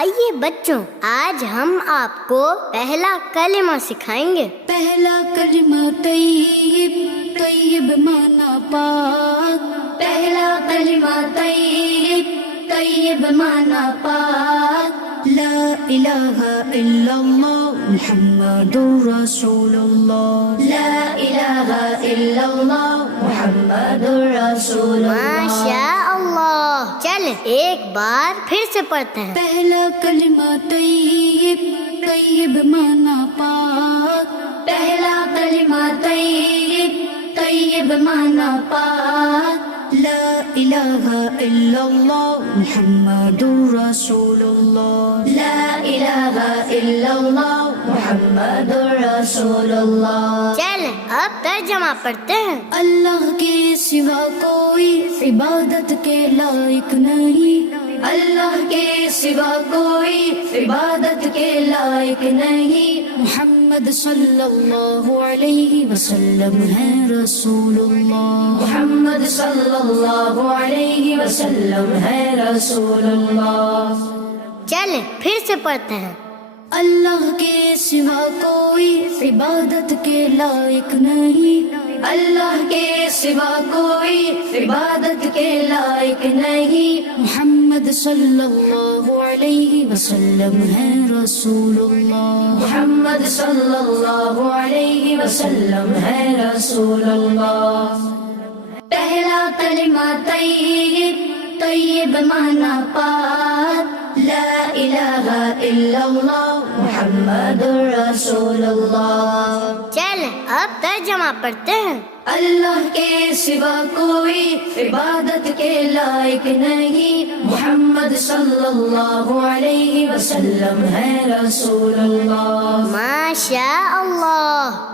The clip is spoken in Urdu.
آئیے بچوں، آج ہم آپ کو پہلا کلمہ سکھائیں گے۔ پہلا کلمہ طیب، طیب مانا پاک۔ پہلا کلمہ طیب، طیب مانا پاک۔ لا الہ الا اللہ محمد رسول اللہ۔ لا الہ الا اللہ محمد رسول اللہ۔ ماشاء اللہ، چل ایک بار پھر سے پڑھتے ہیں۔ پہلا کلمہ طیب، طیب مانا پاک۔ پہلا کلمہ طیب، طیب مانا پاک۔ لا الہ الا اللہ محمد رسول اللہ۔ لا الہ الا اللہ محمد رسول اللہ۔ چل اب ترجمہ پڑھتے ہیں۔ اللہ کے سوا کوئی عبادت کے لائق نہیں۔ اللہ کے سوا کوئی عبادت کے لائق نہیں۔ محمد صلی اللہ علیہ وسلم ہے رسول اللہ۔ محمد صلی اللہ علیہ وسلم ہے رسول اللہ۔ چل پھر سے پڑھتے ہیں۔ اللہ کے سوا کوئی عبادت کے لائق نہیں۔ اللہ کے سوا کوئی عبادت کے لائق نہیں۔ محمد صلی اللہ علیہ وسلم ہے رسول اللہ۔ محمد صلی اللہ علیہ وسلم ہے رسول اللہ۔ پہلا کلمہ طیب، طیب مانا پاک۔ لا الہ الا اللہ محمد رسول اللہ۔ چل اب ترجمہ پڑھتے ہیں۔ اللہ کے سوا کوئی عبادت کے لائق نہیں۔ محمد صلی اللہ علیہ وسلم ہے رسول اللہ۔ ماشاء اللہ۔